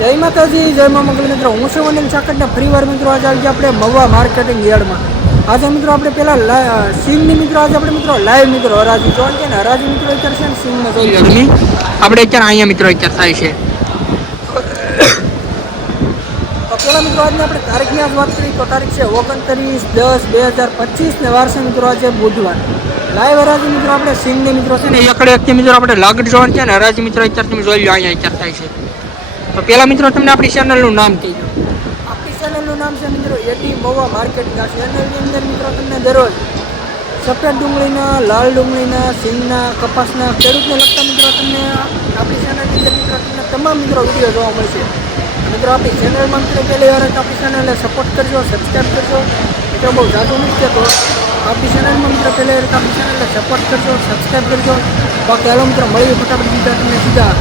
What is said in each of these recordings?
જય માતાજી જય મા મંગલ મિત્રો. હું છું અનિલ ચાકડના ફરીવાર મિત્રો આજે આવી ગયા આપણે મવા માર્કેટિંગ યાર્ડમાં. આજે મિત્રો આપણે પેલા સિંગની મિત્રો આજે આપણે મિત્રો લાઈવ મિત્રો હરાજી જોવા છે ને હરાજી મિત્રો અત્યારે છે ને સિંગમાં જોઈ લો તમે આપણે અત્યારે અહીંયા મિત્રો અત્યારે થાય છે. તો પેલા મિત્રો આજની આપણે તારીખની આજ વાત કરીએ તો તારીખ છે ઓગણત્રીસ દસ બે હજાર પચીસ ને વારસે મિત્રો આજે બુધવાર. લાઈવ હરાજી મિત્રો આપણે સિંગની મિત્રો છે ને એકડે એકથી મિત્રો આપણે લાગડ જોવાનું છે ને હરાજી મિત્રો અત્યારે તમે જોઈ લો અહીંયા અત્યારે થાય છે. તો પેલા મિત્રો તમને આપણી ચેનલનું નામ કહી દો આપણી ચેનલનું નામ છે મિત્રો એટી મવા માર્કેટિંગ આ ચેનલની અંદર મિત્રો તમને દરરોજ સફેદ ડુંગળીના લાલ ડુંગળીના સિંગના કપાસના ખેડૂતને લગતા મિત્રો તમને આપણી ચેનલની અંદર મિત્રો તમને તમામ મિત્રો વિડીયો જોવા મળશે મિત્રો આપણી ચેનલમાં મિત્રો પહેલી વાર આપણી ચેનલને સપોર્ટ કરજો સબસ્ક્રાઈબ કરજો મિત્રો બહુ જાદુ નથી કહેતો આપણી ચેનલમાં મિત્રો પહેલી વાર આપણી ચેનલને સપોર્ટ કરજો સબસ્ક્રાઈબ કરજો બાકી હાલો મિત્રો મળીએ ફટાફટ બીજા તમને સીધા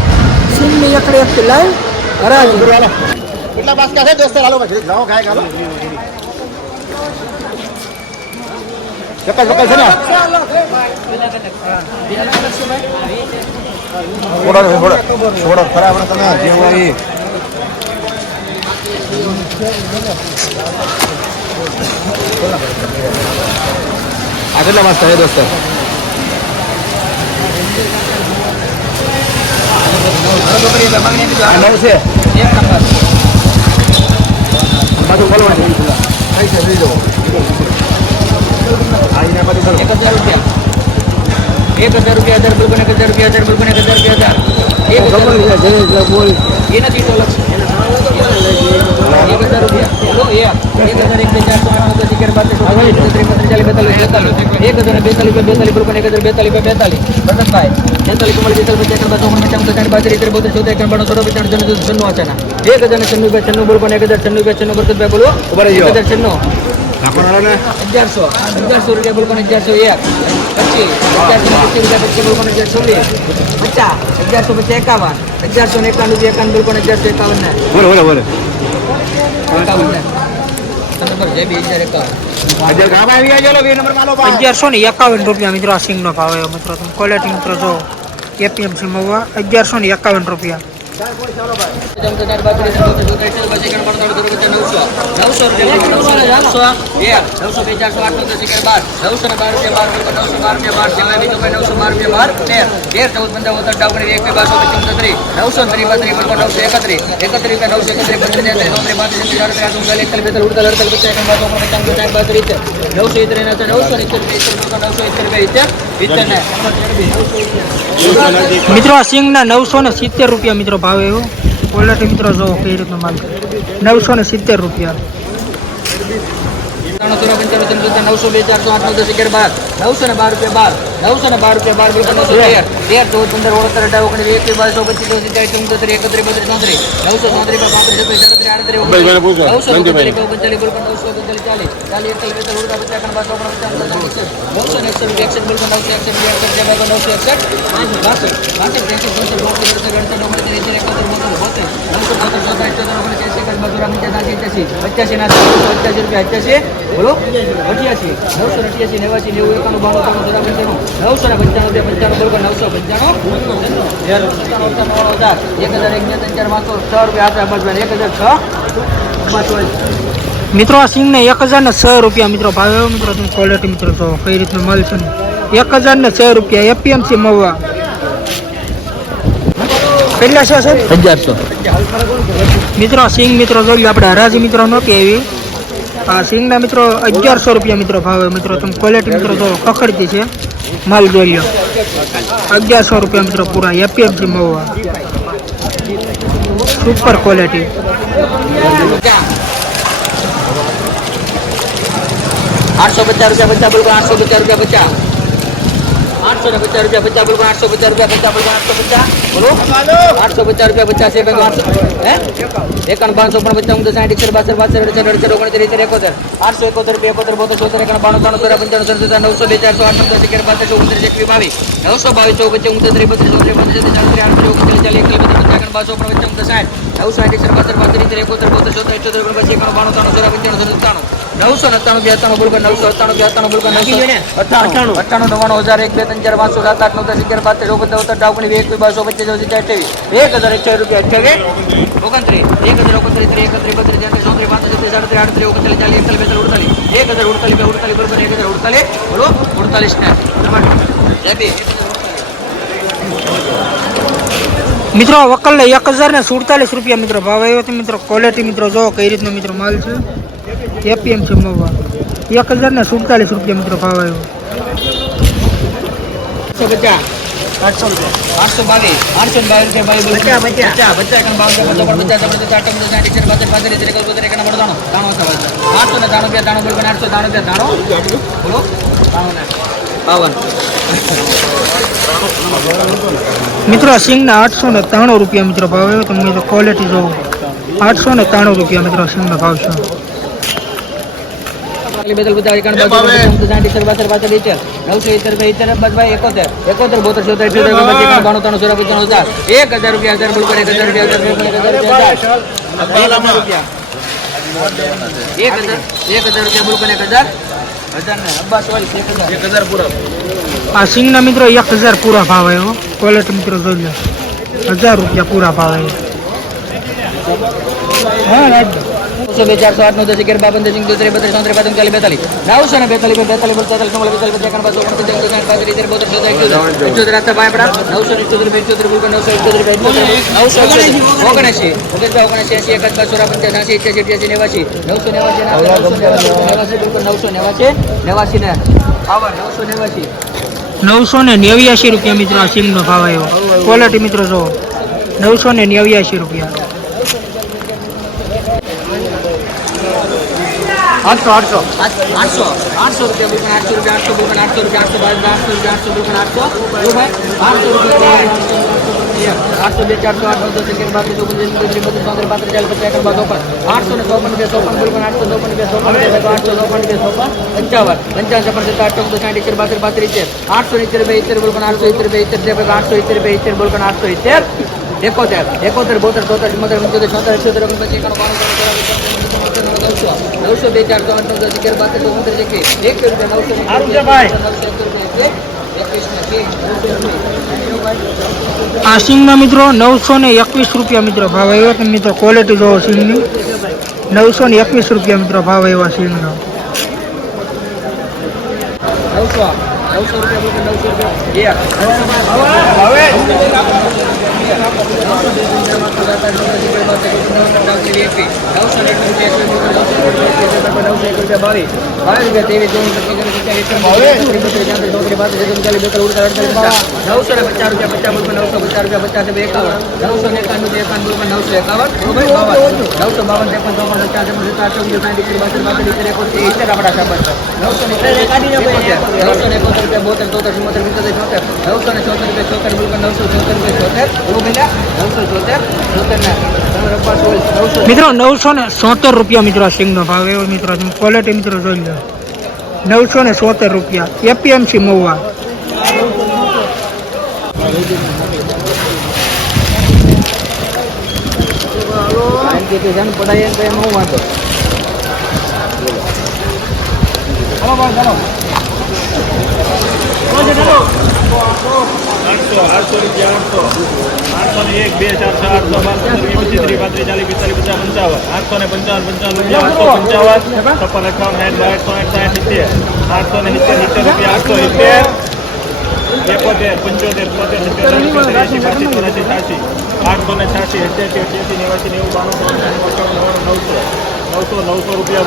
સિંગની એકડે એક લાઈવ अरे कुठला बास कसा दोस्त घालो जाऊ काय घालो सकाळ सकाळ सर सोडा सोडा सोडा खरा म्हणत ना। जेव्हा ये आकडला मस्त दोस्त। નવ છે. એક હજાર રૂપિયા એક હજાર રૂપિયા હજાર બિલકુલ એક હજાર રૂપિયા હજાર બિલકુલ એક હજાર રૂપિયા હજાર એક હજાર રૂપિયા એ નથી તો લક્ષ એક હજાર રૂપિયા એક હજાર એક હજાર સો આઠ બેતાલીસ બેતાલીસ. એક હજાર બેતાલીસ બે બેતાલીસ એક હજાર બેતાલીસ બે બેતાલીસ. ભરતભાઈ બેતાલીસ કુમાર બેતાલીસ પચાસ બાર ચોપન પચાસ સાઠ બાર ત્રીસ બોતેર ચૌદ એકર બાણું સોળ પચાસ જણ છન્નું આચાના એક હજાર છન્નું બે છન્નું બિલકુલ એક હજાર છન્નું બે છન્નું બોલો. એક હજાર છન્નું. અગિયારસો. અગિયારસો રૂપિયા બિલકુલ અગિયારસો એક. પચીસ. અગિયારસો પચીસ રૂપિયા પચીસ બિલકુલ અગિયાર ચોવીસ પચાસ. અગિયારસો પચાસ એકાવન. અગિયારસો ને એકાવન એકાવન બિલકુલ અગિયારસો એકાવન ને બોલો બોલો બોલો. એકાવન અગિયારસો ને એકાવન રૂપિયા મિત્રો આ સિંગનો ભાવ આવ્યો, મિત્રો. તમે ક્વોલિટી મિત્રો જો એપીએમસી માં અગિયારસો ને એકાવન રૂપિયા. નવસો નવસો એક નવસો બે ચારસો આઠ દસ અગિયાર બાર નવસો ને બાર રૂપિયા બાર નવસો બાર રૂપિયા બાર છેલ્લા બીજો ભાઈ નવસો બાર રૂપિયા બાર તેર તેર ચૌદ પંદર ઓતર ડાવણી એક બે બારસો પચીસ ત્રીસ નવસો ત્રીસ બત્રીસ બસો નવસો એકત્રીસ એકત્રીસ રૂપિયા નવસો એકત્રીસ પંદર તેત્રીસ ચોત્રીસ પાંત્રીસ ચાર રૂપિયા ઓગણચાલીસ એકતાલીસ બેતાલીસ ઉડતાલીસ અડતાલીસ પચાસ એકાવન બાવન ઓગણ પચાસ સાઠ બાર ત્રીસ નવસો ઇતરી નવસો નવસો ઇતર નવસો ઇતર બે ઇતર ઇતર ને મિત્રો આ સિંગના નવસો ને સિત્તેર રૂપિયા મિત્રો ભાવ આવ્યો ક્વોલિટી મિત્રો જો કઈ રીતનો માલ નવસો ને સિત્તેર રૂપિયા. નવસો બે ચારસો આઠ નવ દસ અગિયાર બાર. નવસો ને બાર રૂપિયા બાર. નવસો ને બાર રૂપિયા બાર બિલકુલ નવસો તેર તેર ચૌદ પંદર ઓગણત્તર અઢાર ઓગણીસ એકવીસ બાવીસો પચીસ ચોત્રીસ ચાલીસ ચુમ્મોતેર એકત્રીસ બત્રીસ ચોત્રીસ નવસો ચોત્રીસ પાંત્રીસ છત્રીસ સાડત્રીસ આડત્રીસ ભાઈ, પૂછો. નવસો ધનજીભાઈ. ઓગણચાલીસ બિલકુલ નવસો ઓગણચાલીસ ચાલીસ ચાલીસ એકતાલીસ બેતાલીસ ઉડતા પચાસ એકાવન બાસો ઓગણપચાસ નવસો ને એકસઠ રૂપિયા એકસઠ બિલકુલ નવસો એકસઠ બે એકસઠ બે બાર નવસો એકસઠ બાસઠ બાસઠ બાસઠ ત્રેસઠ ચોસઠ બોતેર અડસઠ અડસઠ ઓગણત્રીસ એંસી એકોતેર બોતેર બોતેર નવસો બોતેર ચોસઠ ચોસઠ ઓગણચાલીસ એસી એકસઠ બાસઠ પંચાસી અઠ્યાસી પચાસી ના પચાસી રૂપિયા અઠ્યાસી બોલો અઠ્યાસી નવસો અઠ્યાસી નેવાસી નેવું એકાણું બાણું ત્રાણું ચોરા પંચાણું નવસો ને પંચાણું બે પંચાણું બરોબર નવસો પંચાણું. હજાર એક હજાર એક બે ત્રણ ચાર પાંચસો છ રૂપિયા એક હજાર છ મિત્રો આ સિંગને એક હજાર ને છ રૂપિયા મિત્રો ભાવ મિત્રો તમે ક્વોલિટી મિત્રો તો કઈ રીતનું માલ છે ને? એક હજાર ને છ રૂપિયા એપીએમસી મવા કેટલા છે સર અગિયારસો. મિત્રો આ સિંગ મિત્રો જોઈ લો આપણે હરાજી મિત્રો નહોતી આવી. આ સિંગના મિત્રો અગિયારસો રૂપિયા મિત્રો ભાવે મિત્રો તમે ક્વોલિટી મિત્રો તો ખખડતી છે. માલ જોઈ અગિયારસો રૂપિયા મિત્રો પૂરા. એપીએમસી મવા સુપર ક્વોલિટી આઠસો પચાસ રૂપિયા પચાસ બિલકુલ આઠસો પચાસ રૂપિયા પચાસ. આઠસો ને પચાસ રૂપિયા પચાસ બિલકુલ આઠસો પચાસ રૂપિયા પચાસ બિલકુલ આઠસો પચાસ. બોલો આઠસો પચાસ રૂપિયા પચાસ એક આઠસો હે એકાવન પાંચસો પણ પચાસ ઊંધો સાઠ એકસઠ બાસઠ બાસઠ અડસઠ અડસઠ ઓગણત્રીસ ત્રીસ એકોતેર આઠસો એકોતેર બે એકોતેર બોતેર ચોતેર એકાવન બાણું ત્રાણું ચોરા પંચાણું સડસઠ નવસો બે ચારસો આઠ દસ અગિયાર બાસઠ ઓગણત્રીસ એકવીસ બાવીસ નવસો બાવીસ ચોવીસ પચીસ ઊંધો ત્રીસ બત્રીસ ચોત્રીસ પાંત્રીસ છત્રીસ ચાલીસ ઓગણત્રીસ ઓગણત્રીસ ચાલીસ એકવીસ બત્રીસ પચાસ એકાવન બાસો પણ પચાસ ઊંધો સાઠ નવસો સાઠ સર બાસઠ બાસઠ ઇતેર એકોતેર બોતેર ચોતેર ઇઠ્યોતેર ઓગણપચાસ એકાણું બાણું ત્રાણું ચોરા પંચાણું સત્તાણું નવસો નવ્વાણું બે અઠ્ઠાણું બોલકર નવસો અઠ્ઠાણું બે અઠ્ઠાણું બોલકર નવસો અઠ્ઠાણું અઠ્ઠાણું નવ્વાણું હજાર એક બે ત્રણ ચાર પાંચસો સાત આઠ નવ દસ અગિયાર બાર તેર ઓગણ ચૌદ ડાવકણી એક બે બારસો પચીસ ચોવીસ અઠ્યાવીસ એક હજાર અઠ્યાવીસ રૂપિયા અઠ્યાવીસ ઓગણત્રીસ એક હજાર ઓગણત્રીસ ત્રીસ એકત્રીસ બત્રીસ તેત્રીસ ચોત્રીસ પાંત્રીસ છત્રીસ સાડત્રીસ આડત્રીસ ઓગણચાલીસ ચાલીસ એકતાલીસ બેતાલીસ ઉડતાલીસ એક હજાર ઉડતાલીસ બે ઉડતાલીસ બરોબર એક હજાર ઉડતાલીસ બોલો ઉડતાલીસ ને જય મિત્રો આ વકલને એક હજાર ને સુડતાલીસ રૂપિયા મિત્રો ભાવ આવ્યો છે મિત્રો ક્વોલિટી મિત્રો જો કઈ રીતનો મિત્રો માલ છે એપીએમ છે મવા એક હજાર ને સુડતાલીસ રૂપિયા મિત્રો ભાવ આવ્યો આઠસો પચાસ આઠસો આઠસો બાવીસ આઠસો બાવીસ રૂપિયા બાવીસ બચ્ચા બચ્ચા બચ્ચા એકણ બાવન ચોપન ચોપન પચાસ ચોપન પચાસ અઠ્ઠાવન પચાસ સાઠ સિત્તેર બાસઠ બાસઠ ત્રેસઠ બોતેર એકાણું બોતેર ત્રાણું ત્રાણું આઠસો ને ત્રાણું બે ત્રાણું બોલ આઠસો ત્રાણું બે ત્રાણું બોલો ત્રાણું ને બાવન મિત્રો આ સિંગના આઠસો ને ત્રાણું રૂપિયા મિત્રો ભાવ આવ્યો તમે મિત્રો ક્વોલિટી જોવો આઠસો ને ત્રાણું રૂપિયા મિત્રો સિંગનો ભાવ છે બેતલ પચાસ એકાણું બાસઠ ત્રેપન સાઠ સિત્તેર બાસઠ બાસઠ ઇત્તેર નવસો ઇત્તેર બે ઇત્તેર બસ ભાઈ એકોતેર એકોતેર બોતેર ચોતેર અઠ્યોતેર ઓગણપચાસ એકાણું બાણું ત્રાણું ચોરા પંચાણું હજાર એક હજાર રૂપિયા હજાર બોલ એક હજાર રૂપિયા હજાર રૂપિયા એક હજાર રૂપિયા હજાર રૂપિયા એક હજાર એક હજાર રૂપિયા બોલ એક હજાર હજાર ને અબ્બાસ વાળી એક હજાર એક હજાર પૂરા આ સિંગના મિત્રો એક હજાર પૂરા ભાવ આવ્યો ક્વોલિટી મિત્રો જોઈ લો હજાર રૂપિયા પૂરા ભાવ આવ્યો હા રાખ દો. નવસો બે ચારસો આઠ નવ દસ અગિયાર બાવન દસ સિંગ બત્રીસ ચોત્રીસ બાદ ચાલીસ બેતાલીસ નવસો ને બેતાલીસ બેતાલીસ બેતાલીસ બોલ બેતાલીસ એકાવન આપણા નવસો ને નેવ્યાસી રૂપિયા મિત્રો આ નો ભાવ આવ્યો. ક્વોલિટી મિત્રો જો નવસો ને નેવ્યાસી રૂપિયા. આઠસો આઠસો. આઠસો આઠસો રૂપિયા આઠસો રૂપિયા, આઠસો બુકન આઠસો રૂપિયા, આઠસો બાવીસ, આઠસો રૂપિયા, આઠસો બુકન આઠસો. ભાઈ, આઠસો રૂપિયા આઠસો બે, ચારસો આઠ નવ દસ અગિયાર બાર ચોપન બત્રીસ પાંત્રીસ પાંત્રીસ ચાલીસ, પચાસ એકર ચોપન. આઠસો ને ચોપન બે ચોપન, બુકન આઠસો ચોપન બે ચોપન આઠસો ચોપન, બે, ચોપન, પંચાવન. પંચાવન, છપ્પન સત્તા આઠસો ચૌદ સાઠ ઇત્તેર બાસઠ પાંત્રીસ ઇત્તેર આઠસો ઇત્તેર બે ઇત્તેર બુકન આઠસો ઇત્તેર બે ઇત્તેર બે આઠસો ઇત્તેર બે ઇત્તેર બુકન આઠસો ઇત્તેર એકોતેર એકોતેર, બોતેર, ચોતેર ચુમ્મોતેર પંચોતેર, છોતેર ઓગણપચાસ, એકાણું, બાણું નવસો નવસો બે ચાર ત્રણ નવ દસ અગિયાર બાર તેર ચૌદ એકવીસ એક રૂપિયા નવસો નવસો એક રૂપિયા એકવીસ ને આ સિંગના મિત્રો નવસો ને એકવીસ રૂપિયા મિત્રો ભાવ આવ્યો તમે મિત્રો ક્વોલિટી જોવો સિંગની નવસો ને એકવીસ રૂપિયા મિત્રો ભાવ આવ્યો સિંગનો નવસો નવસો રૂપિયા બોલો નવસો રૂપિયા નવસો ને પચાસ રૂપિયા પચાસ બોલ નવસો પચાસ રૂપિયા પચાસ બે એકાવન નવસો ને એકાણું બે એકાવન બોલ નવસો એકાવન નવસો બાવન ત્રેપન ચોપન પચાસ ત્રેપન સત્તાવન ચોવીસ સાઠ એકવીસ બાસઠ બાસઠ ઇત્તેર એકોતેર ઇત્તેર આપણા સાબર છે નવસો ને નવસો ને એકોતેર રૂપિયા બોતેર ચોતેર ચુમ્મોતેર પિત્તોતેર ચોતેર નવસો ને ચોતેર રૂપિયા ચોતેર બોલ નવસો ચોતેર રૂપિયા ચોતેર એવું બોલ્યા નવસો ચોતેર ચોતેર ને મિત્રો, નવસો ને સોતેર રૂપિયા મિત્રો સિંગનો ભાવ એવો મિત્રો તમે ક્વોલિટી મિત્રો જોઈ લો. નવસો ને સોતેર રૂપિયા. એપીએમસી મહુવા. પડાય આઠસો આઠસો રૂપિયા આઠસો આઠસો એક બે ચારસો આઠસો બારસો પચીસ ત્રીસ પાંત્રીસ ચાલીસ પિસ્તાલીસ પચાસ પંચાવન આઠસો ને પંચાવન પંચાવન રૂપિયા આઠસો પંચાવન છપ્પન અઠાવન સાઠ બાસઠ સાઠ સાઠ સિત્તેર આઠસો ને સિત્તેર રૂપિયા આઠસો સિત્તેર પંચોતેર તોતેર સિત્તેર એંસી આઠસો ને છ્યાસી અઠ્યાસી અઠ્યાસી નેવાસી નેવું બાણું ત્રણ નવસો નવસો નવસો રૂપિયા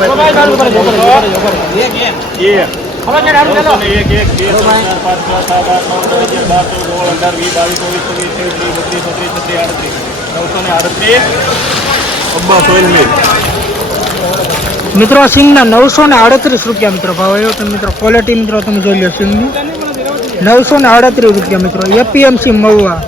ભાઈ એક એક બે ચાર પાંચ છ સાત આઠ નવ દસ અગિયાર બાર ચૌદ ઓગણ અઢાર વીસ બાવીસ ચોવીસ છવ્વીસ ત્રેવીસ ત્રીસ બત્રીસ છત્રીસ છત્રીસ આડત્રીસ. નવસો ને આડત્રીસ. મિલ. મિત્રો આ સિંગના નવસો ને આડત્રીસ રૂપિયા મિત્રો ભાવ આવ્યો તમે મિત્રો ક્વોલિટી મિત્રો તમે જોઈ લો સિંગની નવસો ને આડત્રીસ રૂપિયા મિત્રો. એપીએમસી મહુવા.